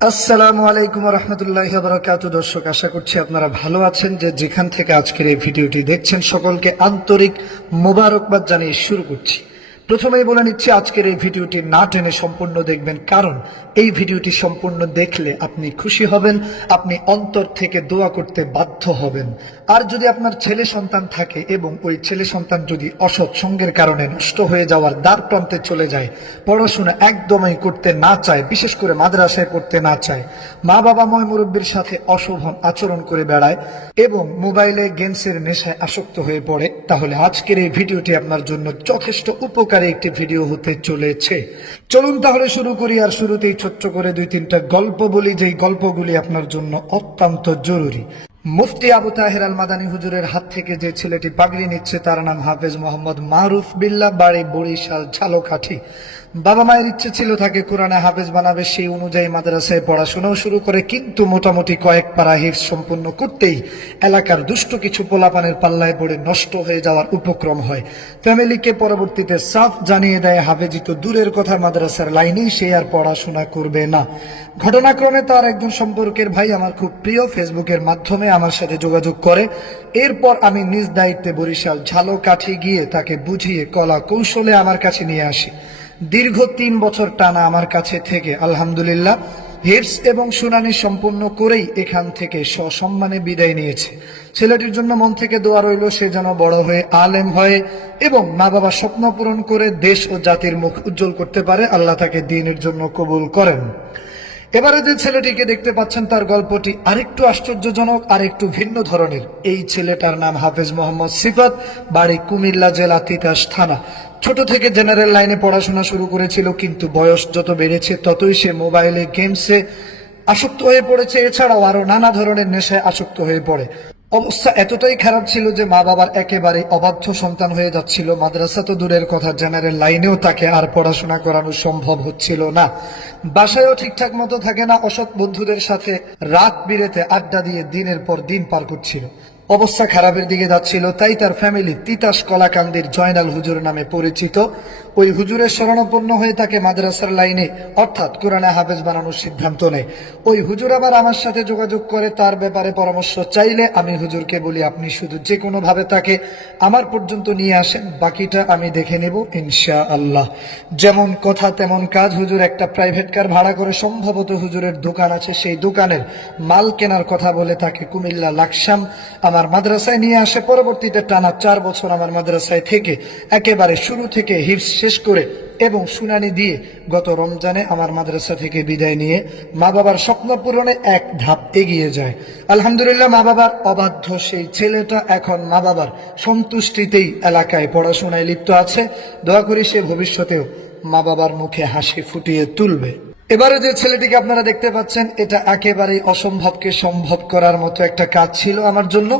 আসসালামু আলাইকুম ওয়া রাহমাতুল্লাহি ওয়া বারাকাতুহু। দর্শক, আশা করছি আপনারা ভালো আছেন। যেখান থেকে আজকের এই ভিডিওটি দেখছেন সকলকে আন্তরিক মোবারকবাদ জানিয়ে শুরু করছি। প্রথমেই বলে নিচ্ছি, আজকের এই ভিডিওটি না টেনে সম্পূর্ণ দেখবেন, কারণ এই ভিডিওটি সম্পূর্ণ দেখলে আপনি খুশি হবেন, আপনি অন্তর থেকে দোয়া করতে বাধ্য হবেন। আর যদি আপনার ছেলে সন্তান থাকে এবং ওই ছেলে সন্তান যদি অসৎ সঙ্গের কারণে নষ্ট হয়ে যাওয়ার দ্বার প্রান্তে চলে যায়, পড়াশোনা একদমই করতে না চায়, বিশেষ করে মাদ্রাসায় পড়তে না চায়, মা বাবা ময় মুরব্বীর সাথে অশোভন আচরণ করে বেড়ায় এবং মোবাইলে গেমসের নেশায় আসক্ত হয়ে পড়ে, তাহলে আজকের এই ভিডিওটি আপনার জন্য যথেষ্ট উপকারী একটি ভিডিও হতে চলেছে। চলুন তাহলে শুরু করি। আর শুরুতেই ছোট্ট করে 2-3টা গল্প বলি, যেই গল্পগুলি আপনার জন্য অত্যন্ত জরুরি। মুফতি আবু তাহের আল মাদানী হুজুরের হাত থেকে যে ছেলেটি পাগড়ি নিচ্ছে তার নাম হাফেজ মোহাম্মদ মারুফ বিল্লাহ, বাড়ি বরিশাল ঝালকাঠি। বাবা মায়ের ইচ্ছে ছিল তাকে কোরআনে হাফেজ বানাবে, সেই অনুযায়ী মাদ্রাসায় পড়াশোনাও শুরু করে, কিন্তু মোটামুটি কয়েক পারা হিফজ সম্পূর্ণ করতেই এলাকার দুষ্ট কিছু পোলাপানের পাল্লায় পড়ে নষ্ট হয়ে যাওয়ার উপক্রম হয়। ফ্যামিলিকে পরবর্তীতে সাফ জানিয়ে দেয় হাফেজি তো দূরের কথা, মাদ্রাসার লাইনেই সে আর পড়াশোনা করবে না। ঘটনাক্রমে তার একজন সম্পর্কের ভাই, আমার খুব প্রিয়, ফেসবুকের মাধ্যমে আমার সাথে যোগাযোগ করে। এরপর আমি নিজ দায়িত্বে বরিশাল ঝালকাঠি গিয়ে তাকে বুঝিয়ে কলা কৌশলে আমার কাছে নিয়ে আসি। দীর্ঘ 3 বছর টানা আমার কাছে থেকে আলহামদুলিল্লাহ হিফজ এবং শুনানি সম্পূর্ণ করেই এখান থেকে সসম্মানে বিদায় নিয়েছে। ছেলেটির জন্য মন থেকে দোয়া রইল, সে যেন বড় হয়ে আলেম হয় এবং মা বাবার স্বপ্ন পূরণ করে দেশ ও জাতির মুখ উজ্জ্বল করতে পারে। আল্লাহ তাকে দ্বীনের জন্য কবুল করেন। এবারে যে ছেলেটিকে দেখতে পাচ্ছেন তার গল্পটি আরেকটু আশ্চর্যজনক, আর একটু ভিন্ন ধরনের। এই ছেলেটার নাম হাফেজ মোহাম্মদ সিফাত, বাড়ি কুমিল্লা জেলা তিতাস থানা। ছোট থেকে জেনারেল লাইনে পড়াশোনা শুরু করেছিল, কিন্তু বয়স যত বেড়েছে ততই সে মোবাইলে গেমসে আসক্ত হয়ে পড়েছে, এছাড়াও আরো নানা ধরনের নেশায় আসক্ত হয়ে পড়ে। অবস্থা এতটাই খারাপ ছিল যে মা বাবার একেবারে অবাধ্য সন্তান হয়ে যাচ্ছিল। মাদ্রাসা তো দূরের কথা, জেনারেল লাইনেও তাকে আর পড়াশোনা করানো সম্ভব হচ্ছিল না। বাসায়ও ঠিকঠাক মতো থাকে না, অসৎ বন্ধুদের সাথে রাত বিরেতে আড্ডা দিয়ে দিনের পর দিন পার করছিল। অবস্থা খারাপের দিকে যাচ্ছিল, তাই তার ফ্যামিলি তিতাস কলাকান্দির জয়নাল হুজুর নামে পরিচিত ওই হুজুরের শরণাপন্ন হয়ে তাকে মাদ্রাসার লাইনে অর্থাৎ কোরআনে হাফেজ বানানোর সিদ্ধান্ত নেয়। ওই হুজুর আবার আমার সাথে যোগাযোগ করে তার ব্যাপারে পরামর্শ চাইলে আমি হুজুরকে বলি, আপনি শুধু যে কোনো ভাবে তাকে আমার পর্যন্ত নিয়ে আসেন, বাকিটা আমি দেখে নেব ইনশাআল্লাহ। যেমন কথা তেমন কাজ। হুজুর একটা প্রাইভেট কার ভাড়া করে, সম্ভবত হুজুরের দোকান আছে, সেই দোকানের মাল কেনার কথা বলে তাকে কুমিল্লা লাকসাম আমার মাদ্রাসায় নিয়ে আসে। পরবর্তীতে টানা 4 বছর আমার মাদ্রাসায় থেকে একেবারে শুরু থেকে হিফজ শেষ করে এবং শুনানি দিয়ে গত রমজানে আমার মাদ্রাসা থেকে বিদায় নিয়ে মা বাবার স্বপ্ন পূরণে এক ধাপ এগিয়ে যায়। আলহামদুলিল্লাহ, মা বাবার অবাধ্য সেই ছেলেটা এখন মা বাবার সন্তুষ্টিতেই এলাকায় পড়াশোনায় লিপ্ত আছে। দোয়া করি সে ভবিষ্যতেও মা বাবার মুখে হাসি ফুটিয়ে তুলবে। এবারে যে ছেলেটিকে আপনারা দেখতে পাচ্ছেন, এটা একেবারেই অসম্ভবকে সম্ভব করার মতো একটা কাজ ছিল আমার জন্য।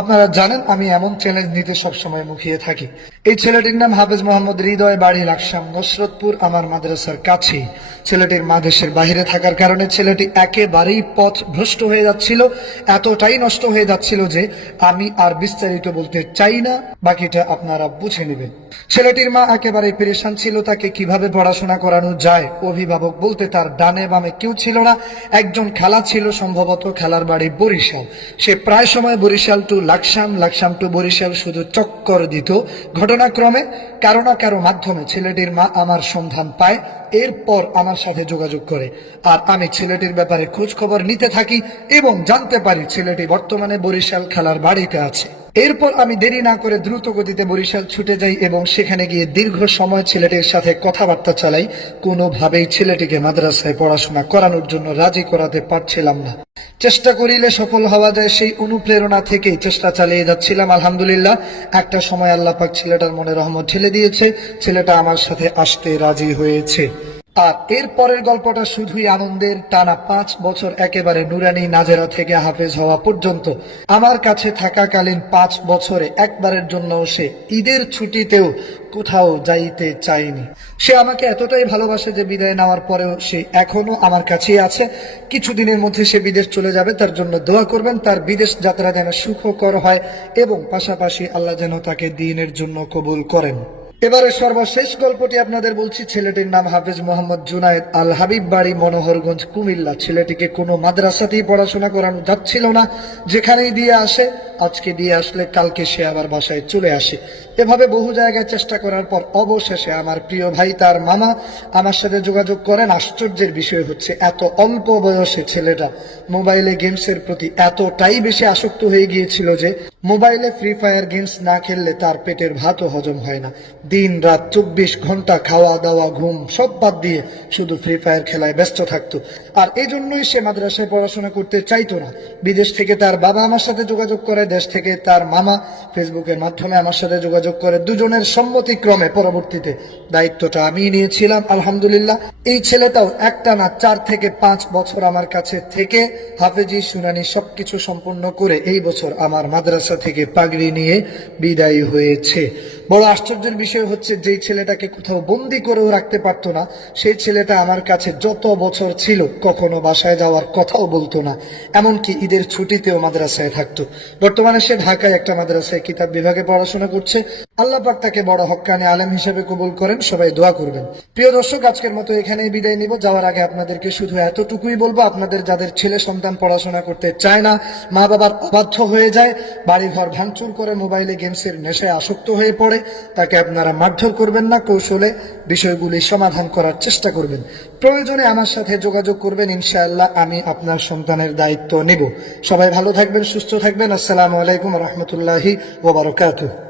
আপনারা জানেন আমি এমন চ্যালেঞ্জ নিতে সবসময় মুখিয়ে থাকি। এই ছেলেটির নাম হাফেজ মোহাম্মদ হৃদয়, বাড়ি লাকসাম নসরতপুর, আমার মাদ্রাসার কাছেই। ছেলেটির মা দেশের বাইরে থাকার কারণে ছেলেটি একেবারেই পথ ভ্রষ্ট হয়ে যাচ্ছিল, এতটাই নষ্ট হয়ে যাচ্ছিল যে আমি আর বিস্তারিত বলতে চাই না, বাকিটা আপনারা বুঝে নেবেন। ছেলেটির মা একেবারে পেরেশান ছিল, তাকে কিভাবে পড়াশোনা করানো যায়। অভিভাবক বলতে তার ডানে বামে কেউ ছিল না। একজন খালা ছিল, সম্ভবত খালার বাড়ি বরিশাল। সে প্রায় সময় বরিশাল টু লাকসাম, লাকসাম টু বরিশাল শুধু চক্কর দিত। ঘটনাক্রমে কারো না কারো মাধ্যমে ছেলেটির মা আমার সন্ধান পায়, এরপর আমার সাথে যোগাযোগ করে। আর আমি ছেলেটির ব্যাপারে খোঁজ খবর নিতে থাকি এবং জানতে পারি ছেলেটি বর্তমানে বরিশাল খালার বাড়িতে আছে। এরপর আমি দেরি না করে দ্রুত গতিতে বরিশাল ছুটে যাই এবং সেখানে গিয়ে দীর্ঘ সময় ছেলেটির সাথে কথাবার্তা চালাই। কোনোভাবেই ছেলেটিকে মাদ্রাসায় পড়াশোনা করানোর জন্য রাজি করাতে পারছিলাম না। চেষ্টা করিলে সফল হওয়া যায়, সেই অনুপ্রেরণা থেকেই চেষ্টা চালিয়ে যাচ্ছিলাম। আলহামদুলিল্লাহ, একটা সময় আল্লাহ পাক ছেলেটার মনে রহমত ঢেলে দিয়েছে, ছেলেটা আমার সাথে আসতে রাজি হয়েছে। আর এর পরের গল্পটা শুধুই আনন্দের। টানা 5 বছর একেবারে নুরানি নাজেরা থেকে হাফেজ হওয়া পর্যন্ত আমার কাছে থাকাকালীন 5 বছরে একবারের জন্য সে ঈদের ছুটিতেও কোথাও যাইতে চায়নি। সে আমাকে এতটাই ভালোবাসে যে বিদায় নেওয়ার পরেও সে এখনো আমার কাছেই আছে। কিছুদিনের মধ্যে সে বিদেশ চলে যাবে, তার জন্য দোয়া করবেন। তার বিদেশ যাত্রা যেন সুখকর হয় এবং পাশাপাশি আল্লাহ যেন তাকে দ্বীনের জন্য কবুল করেন। এবারে সর্বশেষ গল্পটি আপনাদের বলছি। ছেলেটির নাম হাফেজ মোহাম্মদ জুনায়েদ আল হাবিব, বাড়ি মনোহরগঞ্জ, কুমিল্লা। ছেলেটিকে কোনো মাদ্রাসাতেই পড়াশোনা করানো যাচ্ছিল না, যেখানেই দিয়ে আসে, আজকে দিয়ে আসলে কালকে সে আবার বাসায় চলে আসে। এভাবে বহু জায়গায় চেষ্টা করার পর অবশেষে আমার প্রিয় ভাই তার মামা আমার সাথে যোগাযোগ করেন। আশ্চর্যের বিষয় হচ্ছে এত অল্প বয়সে ছেলেটা মোবাইলে গেমসের প্রতি এতটাই বেশি আসক্ত হয়ে গিয়েছিল যে মোবাইলে ফ্রি ফায়ার গেমস না খেললে তার পেটের ভাতও হজম হয় না। দিন রাত 24 ঘন্টা খাওয়া দাওয়া ঘুম সব বাদ দিয়ে শুধু ফ্রি ফায়ার খেলায় ব্যস্ত থাকতো। আর এই জন্যই সে মাদ্রাসায় পড়াশোনা করতে চাইতো না। বিদেশ থেকে তার বাবা আমার সাথে যোগাযোগ করে, দেশ থেকে তার মামা ফেসবুকের মাধ্যমে আমার সাথে যোগাযোগ করে। দুজনের সম্মতিক্রমে পরবর্তীতে দায়িত্বটা আমি নিয়েছিলাম। আলহামদুলিল্লাহ এই ছেলেটাও একটানা 4 থেকে 5 বছর আমার কাছে থেকে হাফেজি শুনানি সবকিছু সম্পূর্ণ করে এই বছর আমার মাদ্রাসা থেকে পাগড়ি নিয়ে বিদায়ী হয়েছে। বড় আশ্চর্যের বিষয় হচ্ছে যেই ছেলেটাকে কোথাও বন্দি করেও রাখতে পারতো না, সেই ছেলেটা আমার কাছে যত বছর ছিল কখনো বাসায় যাওয়ার কথাও বলতো না, এমনকি ঈদের ছুটিতেও মাদ্রাসায় থাকতো। বর্তমানে সে ঢাকায় একটা মাদ্রাসায় কিতাব বিভাগে পড়াশোনা করছে। আল্লাহ পাক তাকে বড় হক্কানি আলেম হিসেবে কবুল করেন, সবাই দোয়া করবেন। প্রিয় দর্শক, আজকের মতো এখানেই বিদায় নিব। যাওয়ার আগে আপনাদেরকে শুধু এতটুকুই বলবো, আপনাদের যাদের ছেলে সন্তান পড়াশোনা করতে চায় না, মা বাবার অবাধ্য হয়ে যায়, বাড়িঘর ভাঙচুর করে মোবাইলে গেমসের নেশায় আসক্ত হয়ে পড়ে, তাকে আপনারা মারধর করবেন না, কৌশলে বিষয়গুলি সমাধান করার চেষ্টা করবেন। প্রয়োজনে আমার সাথে যোগাযোগ করবেন, ইনশাআল্লাহ আমি আপনার সন্তানের দায়িত্ব নেব। সবাই ভালো থাকবেন, সুস্থ থাকবেন। আসসালামু আলাইকুম রহমতুল্লাহি ওয়া বারাকাতুহু।